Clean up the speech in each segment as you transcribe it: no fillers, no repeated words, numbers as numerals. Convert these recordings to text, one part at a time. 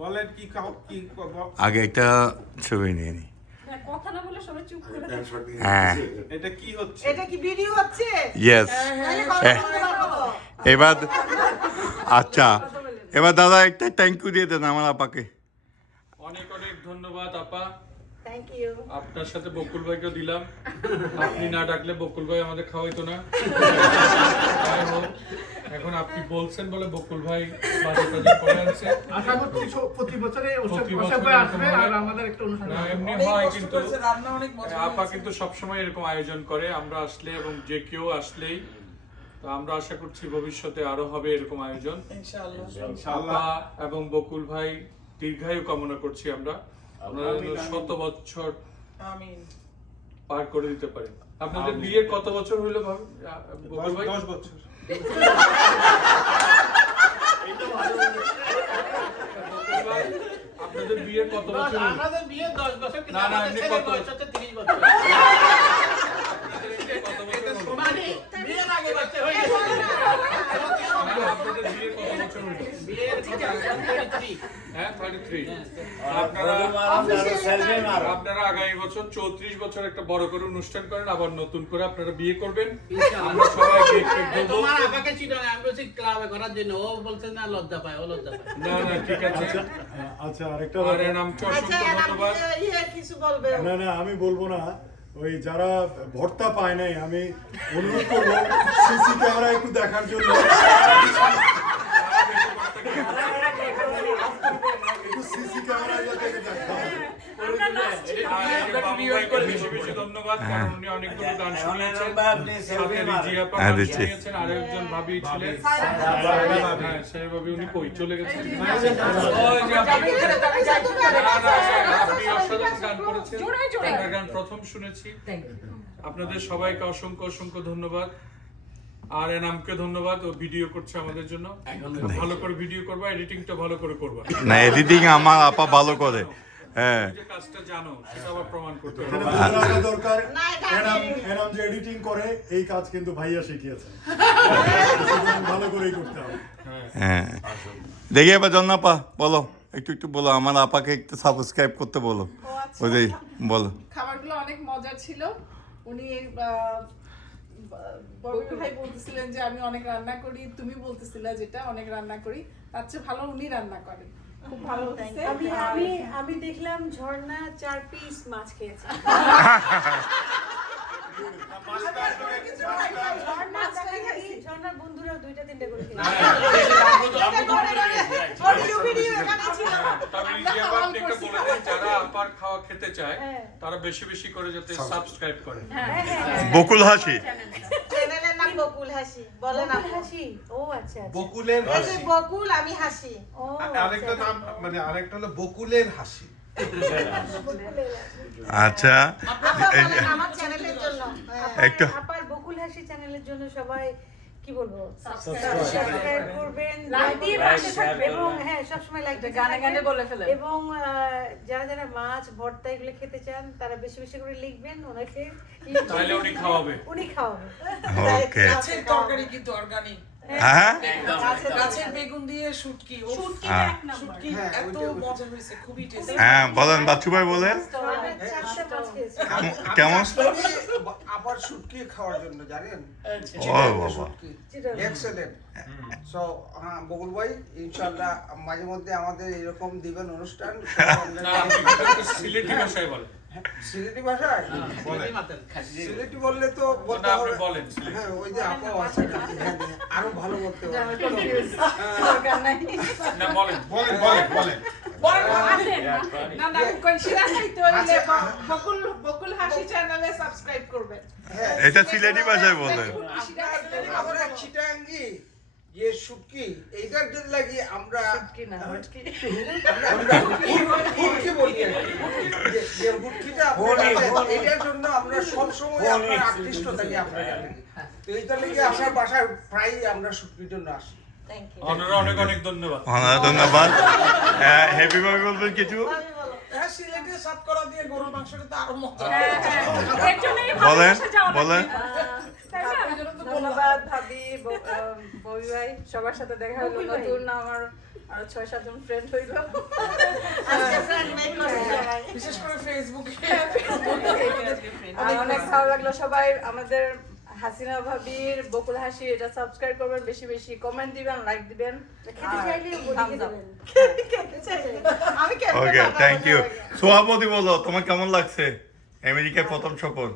বলেন কি খাও কি আগে একটা ছবি নিয়ে নি। কথা না বলে সবাই চুপ করে হ্যাঁ এটা কি হচ্ছে? এটা কি ভিডিও হচ্ছে? ইয়েস তাহলে কথা বলতে পারবো। এবার আচ্ছা এবার দাদা একটা থ্যাংক ইউ দিয়ে দেন আমার আপাকে। অনেক অনেক ধন্যবাদ আপা, থ্যাংক ইউ। আপনার সাথে বকুল ভাইকেও দিলাম। আপনি না ডাকলে বকুল ভাই আমাদের খাওয়াইতো না। যাই হোক, এখন আপনি বলছেন বলে বকুল ভাই বাজারটা করে আনছে। আশা করছি প্রতি বছরে প্রতি ওসব বছরে আসবে এরকম আর হবে। আমাদের একটা অনুষ্ঠান না, হবে। এমনি হয় কিন্তু আপা কিন্তু সবসময় এরকম আয়োজন করে, আমরা আসলে এবং যে কেউ আসলেই। তো আমরা আশা করছি ভবিষ্যতে আরো হবে এরকম আয়োজন ইনশাআল্লাহ। আপা এবং বকুল ভাই দীর্ঘায়ু কামনা করছি আমরা, আপনারা যেন 100 বছর পার করে দিতে পারে। আপনাদের বিয়ের কত বছর হইলো ভাবে বকুল ভাই? 10 বছর। বকুল ভাই, আপনাদের বিয়ের কত বছর হইলো? আমাদের বিয়ে 10 বছর, কিন্তু না, না, আমাদের এমনি ছেলের কত? বয়স হচ্ছে 30 বছর। আপনাদের বিয়ে কত বছর হলো? মানে বিয়ের আগে বাচ্চা হয়ে গেছে। না, আপনাদের বিয়ের কত বছর হইলো? বিয়ের কথা 33 হ্যাঁ 33। আপনারা আগামী বছর 34 বছর একটা বড় করে অনুষ্ঠান করেন, আবার নতুন করে আপনারা বিয়ে করবেন। আমরা সবাই কেক কেক দেবো। তোমার আপাকে ছিল না, আমি বলছি ক্লাবে করার জন্য, ও বলছে না লজ্জা পায়, ও লজ্জা পায়। না না ঠিক আছে। আচ্ছা আরেকটা আর ব্যাপার। এর নামকে আচ্ছা অসংখ্য ধন্যবাদ। কিছু বলবে? না না আমি বলবো না, ওই যারা ভর্তা পায় নাই আমি অনুরোধ করবো সিসি ক্যামেরা একটু দেখার জন্য, একটু সিসি ক্যামেরা যাতে দেখা হয়। বেশি বেশি ধন্যবাদ, কারণ উনি অনেকগুলো গান শুনিয়েছেন। সাথে রিজিয়া আপা হ্যাঁ, গান দিচ্ছি। শুনিয়েছেন, আরেকজন ভাবি ছিলেন। হ্যাঁ, সেই ভাবি উনি কই চলে গেছেন? ওই যে আপনি অসাধারণ গান করেছেন, আপনার গান প্রথম শুনেছি। আপনাদের সবাইকে অসংখ্য অসংখ্য ধন্যবাদ। আর এনামকে ধন্যবাদ, ও ভিডিও করছে আমাদের জন্য। ভালো করে ভিডিও করবা, এডিটিংটা ভালো করে করবা। না এডিটিং আমার আপা ভালো করে। হ্যাঁ যে কাজটা জানো সেটা আবার প্রমাণ করতে হবে। এখানে বলে রাখা দরকার, এনাম যে এডিটিং করে এই কাজ কিন্তু ভাইয়া শিখিয়েছে, ভালো করেই করতে হবে। হ্যাঁ দেখি এবার জন্নাপা বলো, একটু একটু বলো আমার আপাকে একটু সাবস্ক্রাইব করতে বলো। ওই যে বলো। খাবারগুলো অনেক মজার ছিল। উনি ববি ভাই বলতেছিলেন যে আমি অনেক রান্না করি, তুমি বলতেছিলে যেটা অনেক রান্না করি, তার চেয়ে ভালো উনি রান্না করেন। খুব ভালো হয়েছে। আমি দেখলাম ঝর্ণা 4 পিস মাছ খেয়েছে। ঝর্ণার বন্ধুরাও 2-3টা করে খেয়েছে। তবে রিজিয়া আপা আপনি একটা বলে দেন, যারা আপার খাওয়া খেতে চায় তারা বেশি বেশি করে যাতে সাবস্ক্রাইব করে। বকুল হাসি চ্যানেলের নাম বকুল হাসি। বলেন আপু। হাসি। ও আচ্ছা আচ্ছা। বকুলের এই যে হাসি। বকুল, আমি হাসি। ও আরেকটা নাম মানে আরেকটা হলো বকুলের হাসি। আচ্ছা এই যে, আমার চ্যানেলের জন্য একটু আপার বকুল হাসি চ্যানেলের জন্য সবাই কি বলবো সাবস্ক্রাইব করবেন, লাইক দিয়ে পাশে থাকবেন এবং হ্যাঁ সবসময় লাইক গানে গানে বলে ফেলেন। এবং যারা যারা মাছ ভর্তা এগুলো খেতে চান তারা বেশি বেশি করে লিখবেন, ওনাকে তাহলে উনি খাওয়াবে। উনি খাওয়াবে। ওকে গাছের তরকারি কিন্তু অর্গানিক, হ্যাঁ গাছের বেগুন দিয়ে শুটকি, ও হ্যাঁ শুটকি এত মজা হয়েছে, খুবই টেস্টি। হ্যাঁ বলেন বাচ্চু ভাই বলেন আমরা 4টা মাছ খেয়েছি। কেমন? আবার শুটকি খাওয়ার জন্য জানেন, ও বাবা এক্সেলেন্ট। সো বকুল ভাই ইনশাআল্লাহ মাঝে মধ্যে আমাদের এরকম দিবেন অনুষ্ঠান। না আপনি কিন্তু সিলেটি ভাষায় বলেন। সিলেটি ভাষায় সিলেটি বললে তো বলতে না, আপনি হবে। বলেন। হ্যাঁ ওই যে আপা আছে আরো ভালো বলতে হবে। না বলেন। বলেন বলেন বলেন। না না কই শিরা খাইতে হইলে বকুল হাসি চ্যানেলে সাবস্ক্রাইব করবেন। হ্যাঁ এটা সিলেটি ভাষায় বলেন। আমরা চিটাঙ্গি যে শুটকি এইটার জন্য লাগি আমরা আমরা হুটকি বলি আর কি। যে হুটকিটা এইটার জন্য আমরা সব সময় আমরা আকৃষ্ট থাকি আপনার কাছে। তো এইটার লাগি আপনার বাসায় প্রায় আমরা শুটকির জন্য আসি। আপনারা অনেক অনেক ধন্যবাদ। অনেক ধন্যবাদ। হ্যাপি ভাই বলবেন কিছু? হ্যাঁ সিলেটে সাতকরা দিয়ে গরুর মাংসটা তো আরো মজা। এর জন্যই বলেন ভালোবাসা যাওয়া বলেন তাই না? ধন্যবাদ ভাবি, ববি ভাই, সবার সাথে দেখা হলো। নতুন আমার আর 6-7 জন ফ্রেন্ড হইল বিশেষ করে ফেসবুকে আর অনেক ভালো লাগলো সবাই আমাদের হাসিনা ভাবির বকুল হাসি এটা সাবস্ক্রাইব করবেন, বেশি বেশি কমেন্ট দিবেন, লাইক দিবেন, খেতে চাইলে বলিকে দেবেন। আমি ওকে, থ্যাংক ইউ। সোহাবতী বলো, তোমার কেমন লাগছে আমেরিকায় প্রথম সফর?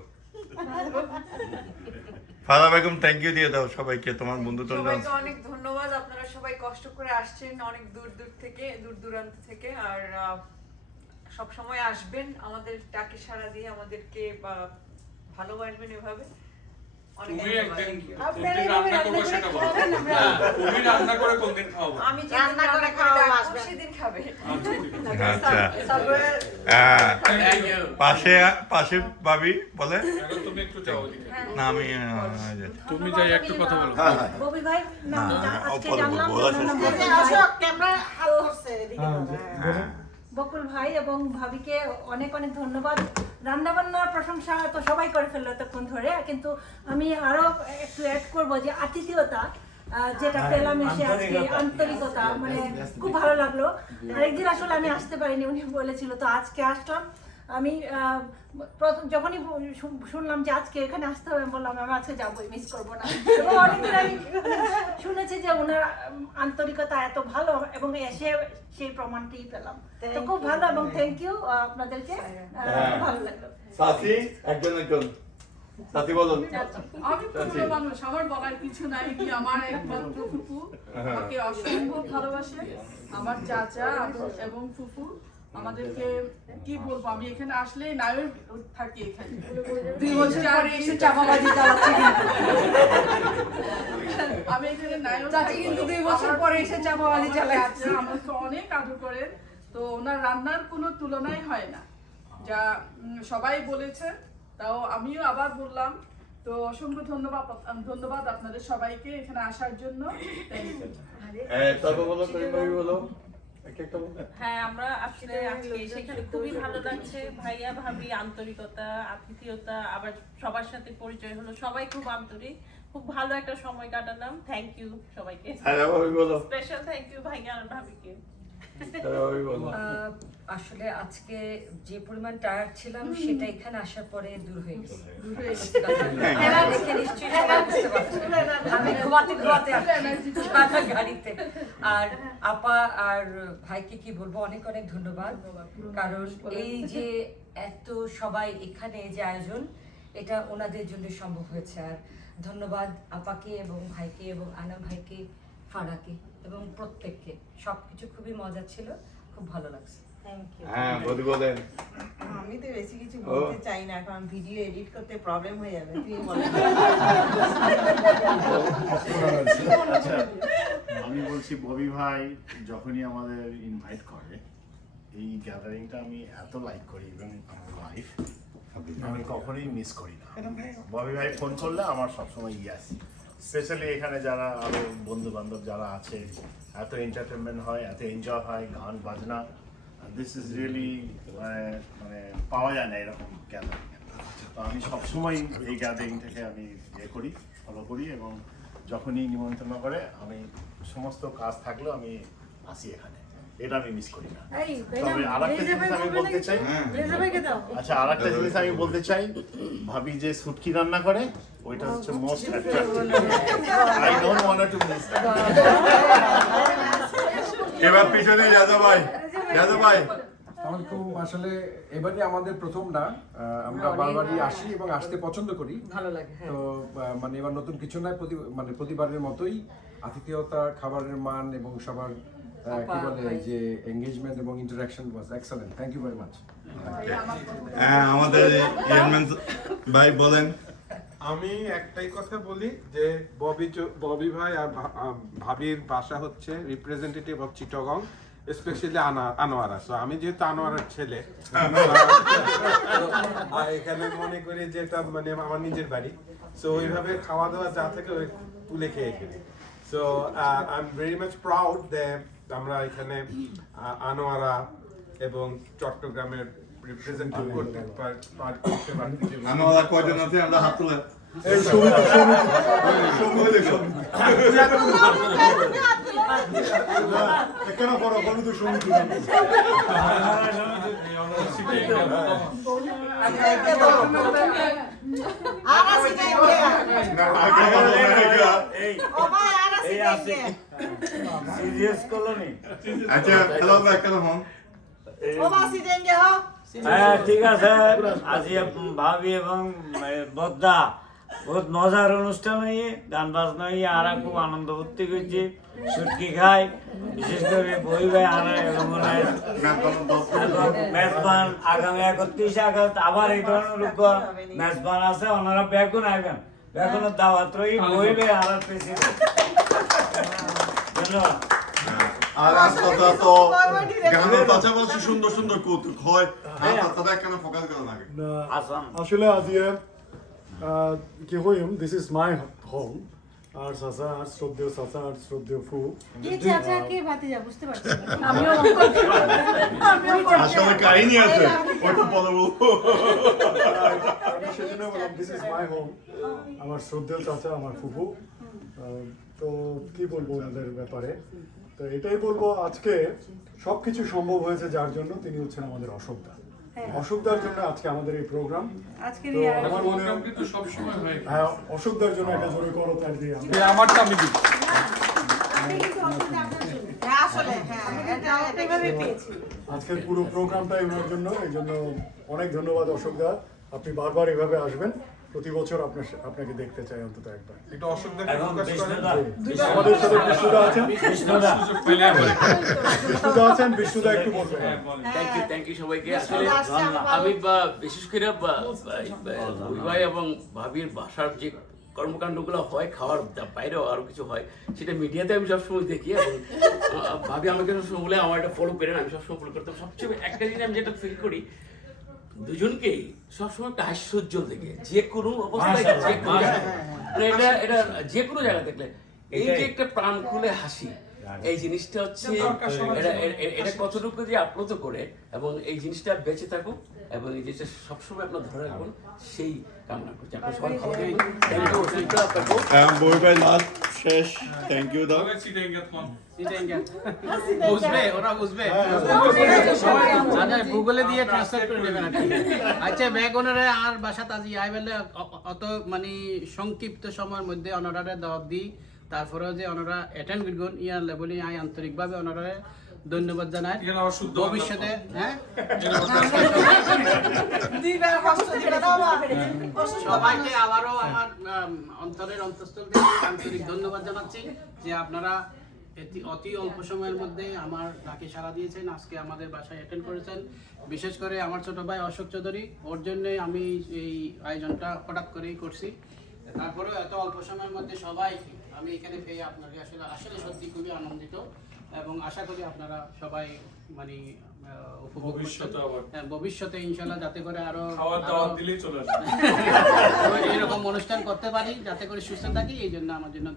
ফারা বেগম থ্যাংক ইউ দিয়ে দাও সবাইকে, তোমার বন্ধু সবাইকে অনেক ধন্যবাদ। আপনারা সবাই কষ্ট করে আসছেন অনেক দূর দূর থেকে, দূর দূরান্ত থেকে, আর সব সময় আসবেন, আমাদের ডাকে সাড়া দিয়ে আমাদেরকে ভালোবাসবেন এভাবে। অনেক তুমি ধন্যবাদ। একদিন আপনারা কোনদিন এইভাবে রান্না করবে রান্না সেটা করে বলো। খাওয়াবেন আমরা। তুমি রান্না করে কোনদিন খাওয়াবো? আমি যেদিন রান্না করে ডাকবো সেদিন খাবে। আচ্ছা সাবওয়ে হ্যাঁ, থ্যাংক ইউ পাশে পাশে ভাবি বলে এখন তুমি একটু যাও ওদিকে। না আমি তুমি যাই একটু কথা বলো। ববি ভাই নাম না, আজকে বলো, জানলাম বলা ওনার নাম শেষ বকুল করো। ভাই। ক্যামেরা হাত করছে এদিকে বকুল ভাই এবং ভাবিকে অনেক অনেক ধন্যবাদ। রান্না বান্নার প্রশংসা তো সবাই করে ফেললো এতক্ষণ ধরে, কিন্তু আমি আরো একটু অ্যাড করবো যে আতিথেয়তা যেটা পেলাম এসে আজকে, আন্তরিকতা, মানে খুব ভালো লাগলো। আরেকদিন আসলে আমি আসতে পারিনি, উনি বলেছিল, তো আজকে আসলাম। আমি যখনই শুনলাম যে আজকে এখানে আসতে হবে, আমি বললাম আমি আজকে যাবোই, মিস করবো না। এবং অনেকদিন আমি শুনেছি যে ওনার আন্তরিকতা এত ভালো, এবং এসে সেই প্রমাণটাই পেলাম। তো খুব ভালো, এবং থ্যাংক ইউ আপনাদেরকে, খুব ভালো লাগলো। সাথী একজন সাথী বলুন। আমি পুরো মানুষ, আমার বলার কিছু নাই, কি আমার একমাত্র ফুফু আমাকে অসম্ভব ভালোবাসে, আমার চাচা এবং ফুফু আমাদেরকে কি বলবো, আমি এখানে আসলে নায়ক থাকি এখানে। 2 বছর পরে এসে চাপাবাজি চালাচ্ছি, আমি এখানে নায়ক থাকি, কিন্তু 2 বছর পরে এসে চাপাবাজি চালাচ্ছি। আমাকে অনেক আদর করেন, তো ওনার রান্নার কোনো তুলনাই হয় না, যা সবাই বলেছে, তাও আমিও আবার বললাম। তো অসংখ্য ধন্যবাদ আপনাদের সবাইকে এখানে আসার জন্য। তারপর বলো, তুমি ভাবি বলো একটা বলো। হ্যাঁ, আমরা আসলে আজকে সেখানে খুবই ভালো লাগছে। ভাইয়া ভাবি আন্তরিকতা, আতিথেয়তা, আবার সবার সাথে পরিচয় হলো, সবাই খুব আন্তরিক, খুব ভালো একটা সময় কাটালাম। থ্যাংক ইউ সবাইকে, হ্যাঁ ভাবি বলো। স্পেশাল থ্যাংক ইউ ভাইয়া আর ভাবিকে। আসলে আজকে যে পরিমাণ টায়ার্ড ছিলাম সেটা এখানে আসার পরে দূর হয়ে গেছে। এরা দেখে নিশ্চয়ই সবাই বুঝতে পারছে। আমি ঘুমাতে আসছি গাড়িতে। আর আপা আর ভাইকে কি বলবো, অনেক অনেক ধন্যবাদ, কারণ এই যে এত সবাই এখানে যে আয়োজন, এটা ওনাদের জন্য সম্ভব হয়েছে। আর ধন্যবাদ আপাকে এবং ভাইকে এবং আনাম ভাইকে, ফারাকে এবং প্রত্যেককে। সবকিছু খুবই মজা ছিল, খুব ভালো লাগছে। হ্যাঁ বলি বলেন। আমি তো বেশি কিছু বলতে চাই না, কারণ ভিডিও এডিট করতে প্রবলেম হয়ে যাবে। তুই বল। আচ্ছা, আমি বলছি ববি ভাই যখনই আমাদের ইনভাইট করে, এই গ্যাদারিংটা আমি এত লাইক করি, এবং আমার লাইফ আমি কখনোই মিস করি না। ববি ভাই ফোন করলে আমার সবসময় ইয়াস, স্পেশালি এখানে যারা আরো বন্ধু বান্ধব যারা আছে, এত এন্টারটেনমেন্ট হয়, এত এনজয় হয়, গান বাজনা, দিস ইজ রিয়েলি মানে পাওয়া যায় না এরকম গ্যাদারিং। তো আমি সবসময় এই গ্যাদারিংটাকে আমি করি, ফলো করি, এবং যখনই নিমন্ত্রণ করে আমি সমস্ত কাজ থাকলেও আমি আসি এখানে, এটা আমি মিস করি না। তবে আরেকটা জিনিস আমি বলতে চাই, আচ্ছা আরেকটা জিনিস আমি বলতে চাই, ভাবি যে শুটকি রান্না করে ওইটা হচ্ছে most attractive. I don't want to miss that. এবার পিছনে যাদব ভাই, যাদব ভাই। আসলে এবারই আমাদের প্রথম না, আমরা বারবারই আসি এবং আসতে পছন্দ করি, ভালো লাগে। তো মানে এবার নতুন কিছু নয়, মানে প্রতিবারের মতোই আতিথেয়তা, খাবারের মান এবং সবার কি বলে যে এঙ্গেজমেন্ট এবং interaction was excellent. Thank you very much. আমাদের চেয়ারম্যান ভাই বলেন। আমি একটাই কথা বলি যে ববি ভাই আর ভাবির বাসা হচ্ছে representative of Chittagong, specially Anowara. So আমি যেহেতু আনোয়ারার ছেলে, এখানে মনে করি যে এটা মানে আমার নিজের বাড়ি। সো ওইভাবে খাওয়া দাওয়া যা থাকে ওই তুলে খেয়ে ফেলি। So I am very much proud that আমরা এখানে আনোয়ারা এবং চট্টগ্রামের রিপ্রেজেন্টেটিভ করতে করতে পারছি। আমরা কয়জন আছে আমরা হাত তুলে আচ্ছা হ্যালো কেন হন হ্যাঁ ঠিক আছে আজি ভাবি এবং বদ্দা বহুত মজার অনুষ্ঠান হয়ে গান বাজনা হয়ে আর খুব আনন্দ ফুর্তি করছি সুটকি খাই বিশেষ করে বই ভাই আর মেজবান আগামী 31 আগস্ট আবার এই ধরনের লোক মেজবান আছে ওনারা বেগুন আইবেন বেগুনের দাওয়াত রই বই ভাই আর প্রেসিডেন্ট ধন্যবাদ। আর কথা তো গানের কথা বলছি সুন্দর সুন্দর কৌতুক হয় তারা কেন ফোকাস করা লাগে আসলে আজিয়ে কি হইম দিস ইজ মাই হোম আর চাচা আর শ্রদ্ধেয় চাচা আর শ্রদ্ধেয় ফু আসলে কাহিনী আছে ওটা বলবো সেজন্য বললাম দিস ইজ মাই হোম আমার শ্রদ্ধেয় চাচা আমার ফুফু তো কি বলবো ওনাদের ব্যাপারে তো এটাই বলবো আজকে সবকিছু সম্ভব হয়েছে যার জন্য তিনি হচ্ছেন আমাদের অশোকদা অশোকদার জন্য আজকে আমাদের এই প্রোগ্রাম তো আমার মনে হয় সবসময় হয় হ্যাঁ অশোকদার জন্য একটা জোরে করো তার দিয়ে আমারটা আমি দিই আজকের পুরো প্রোগ্রামটাই ওনার জন্য এই জন্য অনেক ধন্যবাদ অশোকদা আপনি বারবার এভাবে আসবেন প্রতি বছর আপনাকে দেখতে চাই অন্তত একবার একটু অসুবিধা আমাদের সাথে বিষ্ণুদা আছেন বিষ্ণুদা আছেন বিষ্ণুদা একটু বলবেন থ্যাংক ইউ সবাইকে। আসলে আমি বিশেষ করে ভাই এবং ভাবির বাসার যে কর্মকাণ্ডগুলো হয় খাওয়ার বাইরেও আরো কিছু হয় সেটা মিডিয়াতে আমি সবসময় দেখি এবং ভাবি আমাকে সবসময় বলে আমার একটা ফলো করেন আমি সবসময় ফলো করতাম। সবচেয়ে একটা জিনিস আমি যেটা ফিল করি দুজনকেই সবসময় একটা হাস্যোজ্জ্বল দেখে যে কোনো অবস্থায় যে কোনো এটা এটা যে কোনো জায়গা দেখলে এই যে একটা প্রাণ খুলে হাসি এই জিনিসটা হচ্ছে এটা কতটুকু যে আপ্লুত করে এবং এই জিনিসটা বেঁচে থাকুক এবং এই জিনিসটা সবসময় আপনার ধরে রাখুন সেই কামনা করছি। আপনার সবাই ভালো থাকবেন। থ্যাংক ইউ আপনাকে বই ভাই লাস্ট শেষ থ্যাংক ইউ দা বুঝবে ওরা বুঝবে গুগলে দিয়ে ট্রান্সলেট করে নেবেন আচ্ছা বেগুনের আর বাসাত আজি আই বেলে অত মানে সংক্ষিপ্ত সময়ের মধ্যে অনারারে দাওয়াত দিই তারপরেও যে ওনারা অ্যাটেন্ড করবেন ইয়ার লেভেলে আই আন্তরিকভাবে ওনারা ধন্যবাদ জানাই ভবিষ্যতে হ্যাঁ সবাইকে আবারও আমার অন্তরের অন্তঃস্থল থেকে আন্তরিক ধন্যবাদ জানাচ্ছি যে আপনারা অতি অল্প সময়ের মধ্যে আমার ডাকে সাড়া দিয়েছেন আজকে আমাদের বাসায় অ্যাটেন্ড করেছেন। বিশেষ করে আমার ছোট ভাই অশোক চৌধুরী ওর জন্যই আমি এই আয়োজনটা হঠাৎ করেই করছি। তারপরেও এত অল্প সময়ের মধ্যে সবাই আমি এখানে পেয়ে আপনাকে আসলে সত্যি খুবই আনন্দিত এবং আশা করি আপনারা সবাই মানে ভবিষ্যতে ইনশাল্লাহ যাতে করে আরো এরকম অনুষ্ঠান করতে পারি যাতে করে সুস্থ থাকি এই জন্য আমার জন্য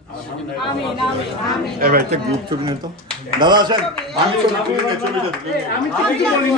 গ্রুপ ছবি নিত দাদা আসেন আমি ছবি